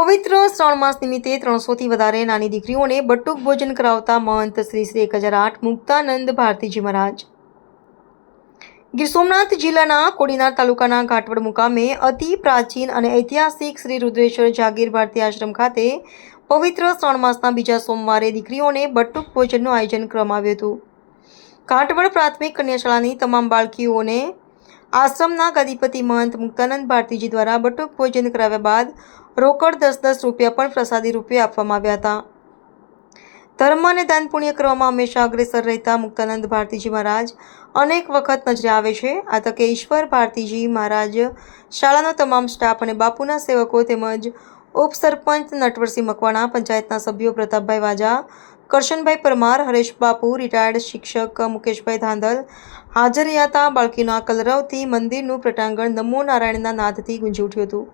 પવિત્ર શ્રાવણ માસ નિમિત્તે 300થી વધારે નાની દીકરીઓને બટુક ભોજન કરાવતા મહંત શ્રી 1008 મુક્તાનંદ ભારતીજી મહારાજ ગીર સોમનાથ જિલ્લાના કોડીનાર તાલુકાના ઘાટવડ મુકામે અતિ પ્રાચીન અને ઐતિહાસિક શ્રી રુદ્રેશ્વર જાગીર ભારતી આશ્રમ ખાતે પવિત્ર શ્રાવણ માસના બીજા સોમવારે દીકરીઓને બટુક ભોજનનું આયોજન કરવામાં આવ્યું હતું. ઘાટવડ પ્રાથમિક કન્યાશાળાની તમામ બાળકીઓને આશ્રમના ગાદીપતિ મહંત મુક્તાનંદ ભારતીજી દ્વારા બટુક ભોજન કરાવ્યા બાદ રોકડ 10-10 રૂપિયા પણ પ્રસાદી રૂપે આપવામાં આવ્યા હતા. ધર્મ અને દાન પુણ્ય કરવામાં હંમેશા અગ્રેસર રહેતા મુક્તાનંદ ભારતીજી મહારાજ અનેક વખત નજરે આવે છે. આ તકે ઈશ્વર ભારતીજી મહારાજ, શાળાનો તમામ સ્ટાફ અને બાપુના સેવકો તેમજ ઉપસરપંચ નટવરસિંહ મકવાણા, પંચાયતના સભ્યો પ્રતાપભાઈ વાજા, કરશનભાઈ પરમાર, હરેશ બાપુ, રિટાયર્ડ શિક્ષક મુકેશભાઈ ધાંધલ હાજર રહ્યા હતા. બાળકીના કલરવથી મંદિરનું પ્રટાંગણ નમો નારાયણના નાદથી ગુંજી ઉઠ્યું હતું.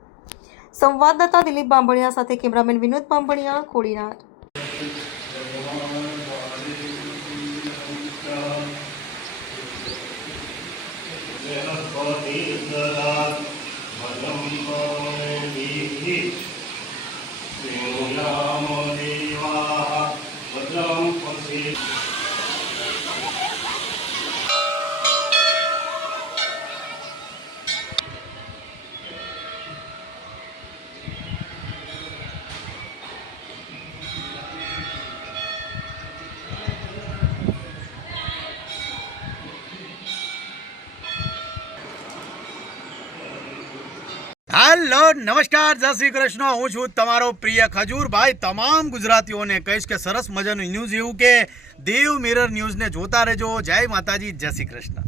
સંવાદદાતા દિલીપ બાંભણિયા સાથે કેમેરામેન વિનોદ બાંભણિયા, કોડીનાર. હેલો, નમસ્કાર, જય શ્રી કૃષ્ણ. હું છું તમારો પ્રિય ખજૂરભાઈ. તમામ ગુજરાતીઓને કહીશ કે સરસ મજાનું ન્યૂઝ એવું કે દેવ મિરર ન્યૂઝને જોતા રહેજો. જય માતાજી, જય શ્રી કૃષ્ણ.